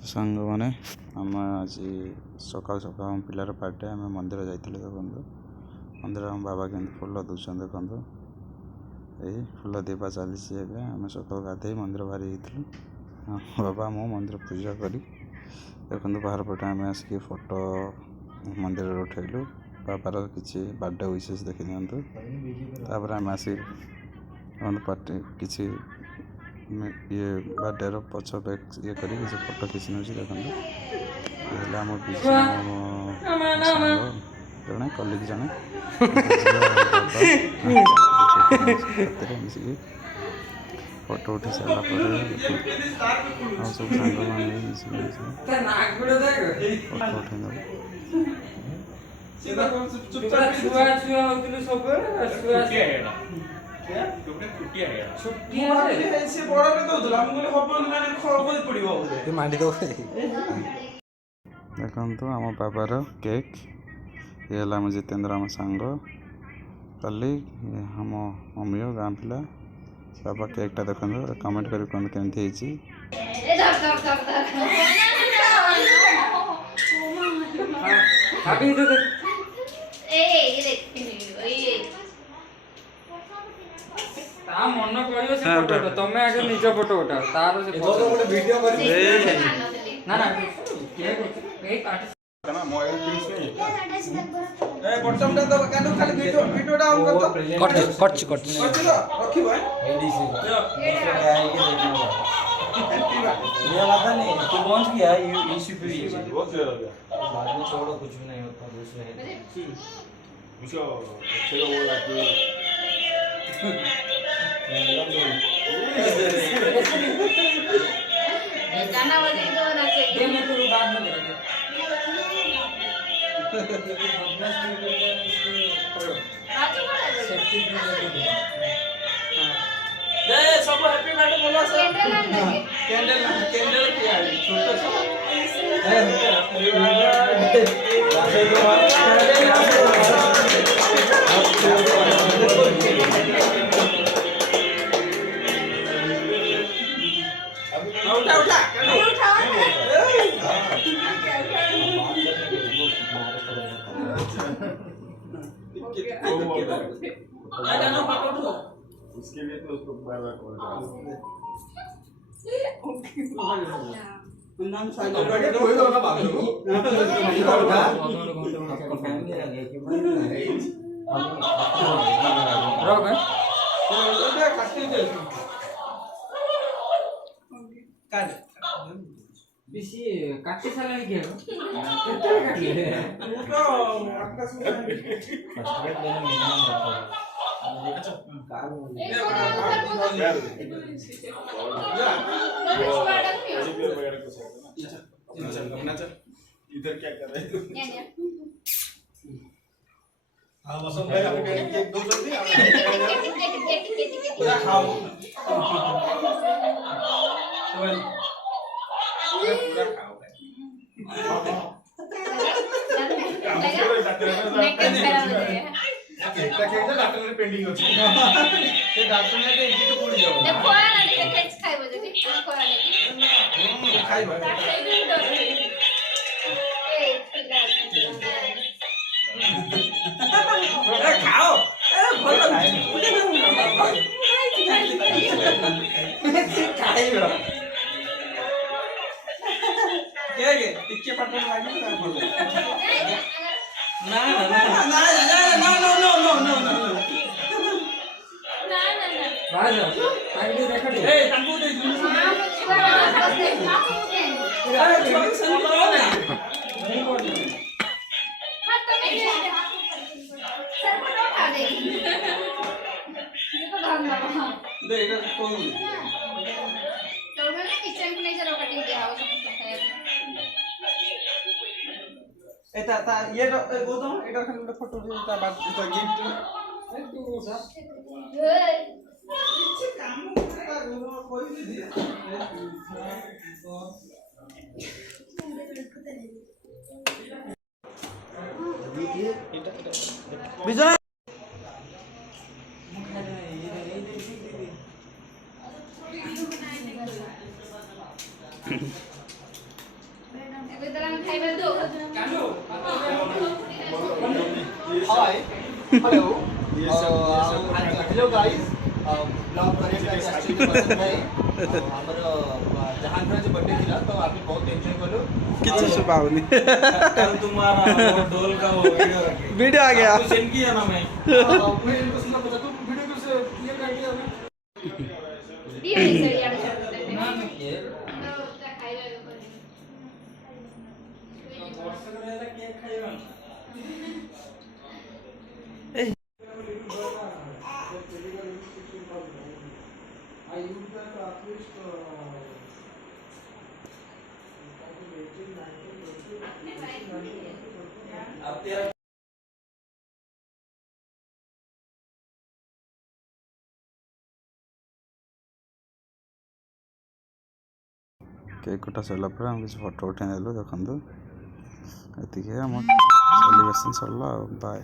सांग मैंने आम आज सकाल सकाल आम पिलार बर्थडे आम मंदिर जाइए देखो मंदिर आम बाबा के फुल दूसरे देखो यही फुल दीपा चली आम सकाल गाधे मंदिर बाहरी बाबा मु मंदिर पूजा करी देखो बाहर पटे आम आसिक फोटो मंदिर उठेलु बाबार किसी बर्थडे विशेष देखी दिखाँ आम आसिक पार्टी किसी ये बर्थडे पछ बैक ये कर फोटो खींची नौ देखते आम जड़े कलिग जड़े मिसिक फोटो उठी सारा सब सांग फोटो उठे देखो आम बाबार केक ये आम जितेंद्र आम सांग कली आम मम्मी गाँ पिला बाबा केकटा देखो कमेंट कर केमती मन कहियो से फोटो तमे आगे निज फोटो उठा तार से फोटो वीडियो कर ना ना के ए काट ना मोबाइल प्रिंट नहीं ए बटन दा कानो खाली वीडियोटा ऑन कर दो कट दो रखी भाई एडीसी दूसरा आए के देखना ये बात नहीं तू पहुंच गया यू शुड बी बहुत ज्यादा बाद में छोड़ो कुछ भी नहीं होता दूसरे है उसको चलो वो लाके गाना बजे तो नाचे ये मैं तो बाद में देंगे दे सब हैप्पी बर्थडे बोलो सब कैंडल किया है छोटा सा उसके लिए तो उसको बार-बार कॉल नाम साइड कोई तो ना बात करो फैमिली आ गया कि रख है तो काटते दे काट बेसी काटते साला नहीं किया कितने काटले तो आपका सुन फर्स्ट रेट लेना मिनिमम रखो अच्छा कार इधर क्या कर रहे हैं हाँ मौसम भाई आपको केक दो जल्दी पूरा खाओ पूरा खाओ केकटा केकटा डॉक्टर ने पेंडिंग होची ते डॉक्टर ने ते इजी तो पड़ी जाओ ने खोया ना के केक खाइबो जदी खोया ने खाइबो ए खाओ ए भलो खाइबो के टिक्के पटन लागी ना भलो ना राजा आगे देखो ए तंबू दे हां मुझे नहीं बोल हां तमे सर को उठा दे ये तो भाग ना दे इधर कौन तो मैंने किचन को नहीं जरा कटिंग दिया हो सब है এটা তা ये गोदम এটা খালি একটা ফটো দিয়ে তা বাদ এটা গিফট একটু ওটা ইচ্ছে কাম করতে গোদম কই দিয়ে Bijoy hi hello hello guys blog करेगा एक्चुअली पसंद है हमर जहां जो बर्थडे थिला तो आपने बहुत एंजॉय करो किसी से पावनी कल तुम्हारा वो डोल का वो वीडियो रखे वीडियो आ गया आपको सेंड किया ना मैं इनको सुनना पता तो वीडियो को से क्लियर कर दिया हमें अब तेरा केक कटा सरला पर हम किसी फोटो उठे नेलु देखंतु एतिके हम सेलिब्रेशन सरला बाय।